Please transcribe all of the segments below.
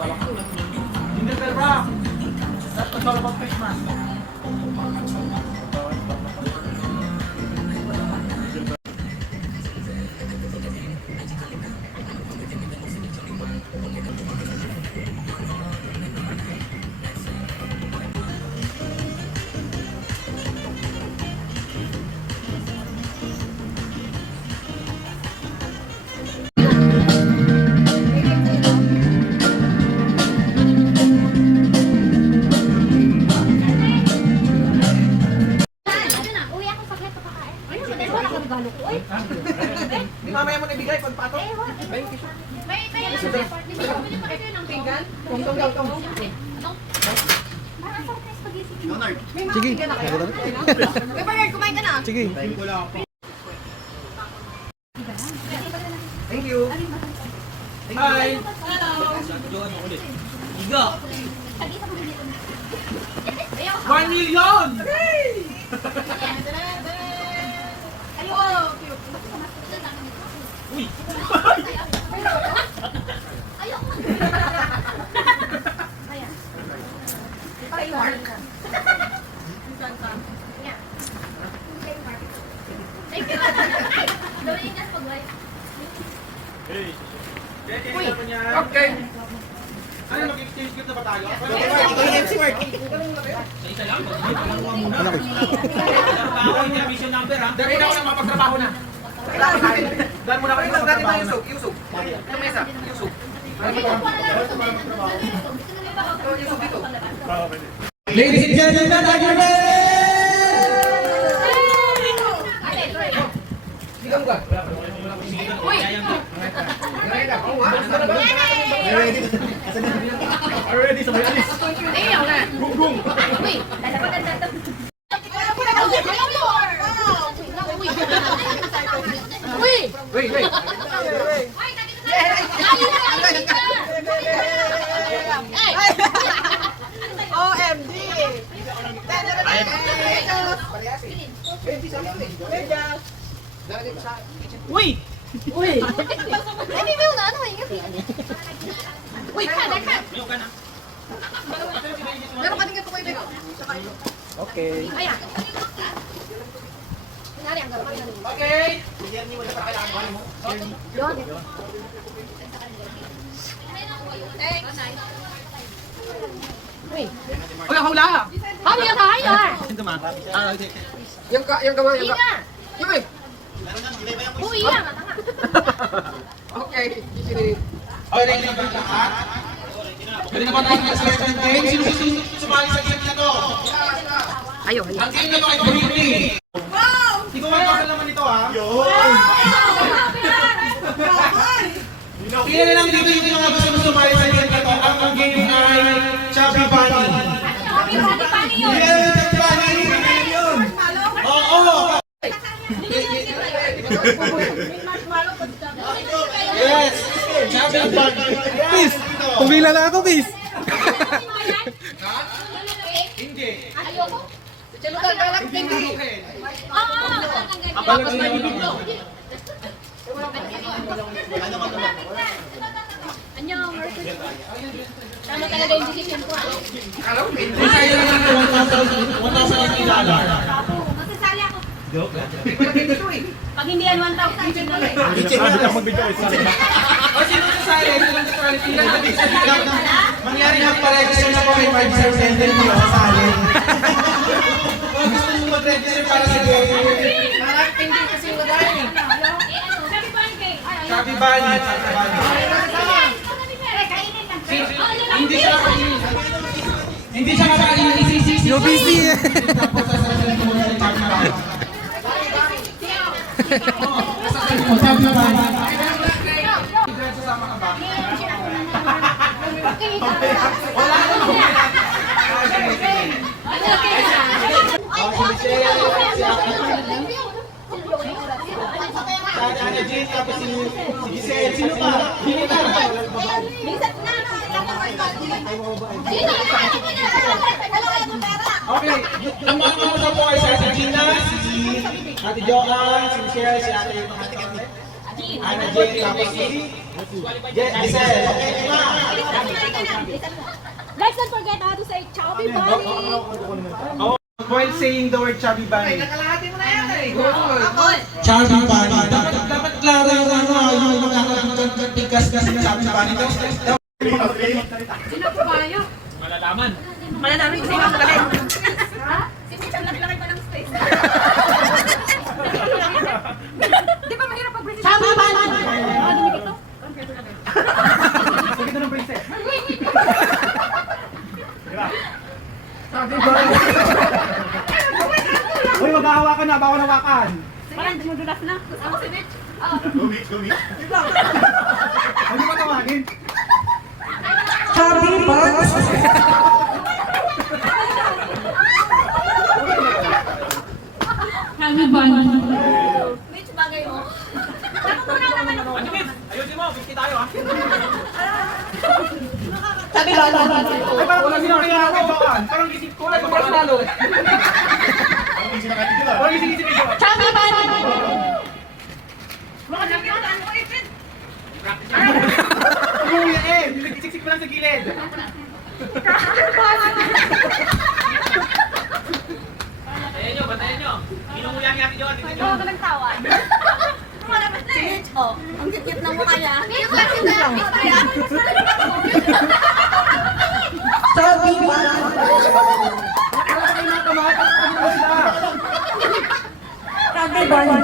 Hindi pero bra. That's all about Christmas. Di mamaya mo nabigay pagpato. May alam sa report. Hindi mo bumili pa kayo ng pinggan? Tong. Parang surprise pag-isip mo. Sige. Uy, Bernard, kumain ka na. Sige. Thank you. Bye. Iga. 1 million! Uy! Okay. Ano, mag-exchange gift na ba tayo? Ito yung MC Mark. Sa isa lang? Ano ko? Ako niya, mission number ha? Dahil ako nang mapagtrabaho na. Dahil muna ako nang magtrabaho. Yusuf. Ano mesa? Yusuf. Yusuf dito. Ladies and gentlemen, are you ready? Sigang ka. Uy! Already sa bayanis. Ayaw na. Gung-gung. Uy, lalaban ang tatap. Uy! Wait. OMG! Uy! Uy! Ay, may na ano eh. Uy, kan. Meron ka din ka po kayo. Okay. Ayan. Kunwari, ang gawin ka. Okay! Yun. Uy. Uy, ang hula! Hali ka tayo ah. Yung kamay, Hindi na. Uy! Uy, yan. Matanga. Okay. Okay, ready na ba ang lahat? Ready na ba tayo sa second game? Sino sumali sa game na to? Ayaw. Ang game na to ay Britney. Hindi ko magkakal naman ito ha. Kaya na lang dito yung mga gusto sumali sa game na to. Ang game ay Chubby Bunny. Happy Bunny yun. Yeah, Chubby Bunny. Oo. Yes. Chubby Bunny. Peace! Pumila na ako, peace! Hindi. Ayoko. Hindi. Tapos may bibig to. Anyong, tama talaga yung decision ko. Masaya na lang $1,000 $1,000. Masasali ako. Pag hindi yan 1,000, yun lang. O sino sasali? Sino sasali? Tingnan natin sa biglang mangyari magpa-register na po kay 5 then mo sasali. O gusto nyo mag-register para sa game? Hindi kasi madami. Chubby Bunny. Hindi siya kakainin. Hindi siya kakainin. Isisisi. You're busy! Tapos sasabihin mo na yung Chubby Bunny. Sasabihin mo, Chubby Bunny. Sasama ka ba? Wala naman. Ana Jane, tapos si Giselle. Sino pa? Sino pa? Okay. Ang mga kamusta po ay si Ate Gina, si Ate Joanne, si Michelle, si Ate Ana Jane, tapos si Giselle, okay ka na? Guys, don't forget how to say chubby bunny. While saying the word chubby bunny. Nakalahati mo na yan eh. Chubby bunny. Dapat klaro yung yung mga tigas-gas na chubby bunny. Sino po kayo? Malalaman kasi yung magaling. Ha? Sige, laki-laki pa ng space. Di ba mahirap pag-British? Chubby bunny! Ah, dumikit to? Sige na ng princess. Uy, maghahawakan na, bawal hawakan. Parang dumudulas na. Ako si Mitch. Ano ba tawagin? Chubby bunny. Mitch, bagay mo. Bakit mo na naman ako? Ayusin mo, 50 tayo ha. Ay, parang wala silang kaya hawakan. Parang isip ko, ay parang lalo. Parang isip-isip ito. Chubby bunny! Umuwi eh, nilagsiksik mo lang sa gilid. Bantayan nyo. Inunguyan ni Ate Jo, Ate Jo. Tawa ka ng tawa. Malapit na eh. Oh, ang cute ng mukha niya. Mitch, bakit na? Mitch, kaya? Chubby bunny! Chubby bunny!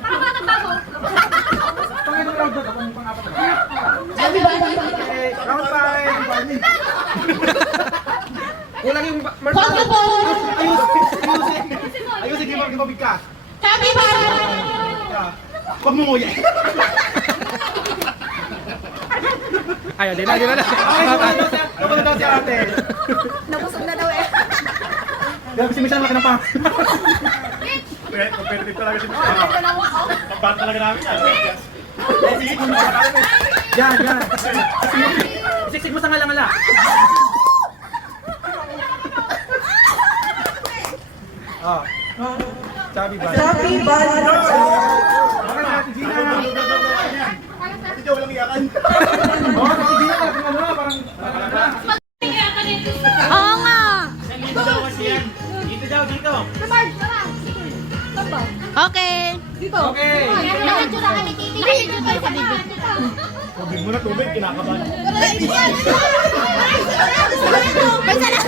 Parang bata pa ako. Panginoon round doon, ako yung pang-apat na. Chubby bunny! Round 5, Kulang yung Photo po! Ayusin, di ba bigkas? Chubby bunny! Huwag mo nguya. Ayaw, di na. Ano daw si ate? Nabusog na daw eh. Grabe si Michelle, laki ng pang. Competitive talaga si Oh, ang ganda ng mukha. Pagbat talaga namin yan. Yan. Isiksik mo sa ngala-ngala. Oh. Chubby bunny. Okay, Ate Gina. Hindi ko walang iyakan. Oh, Ate Gina, parang Oo nga! Dito daw kasi yan. Dito daw, dito. Okay. Dito. Okay. Nakidyo na ka ni Titi. Nakidyo tayo sa bibig. Tubig mo na tubig, kinakabahan. May sana.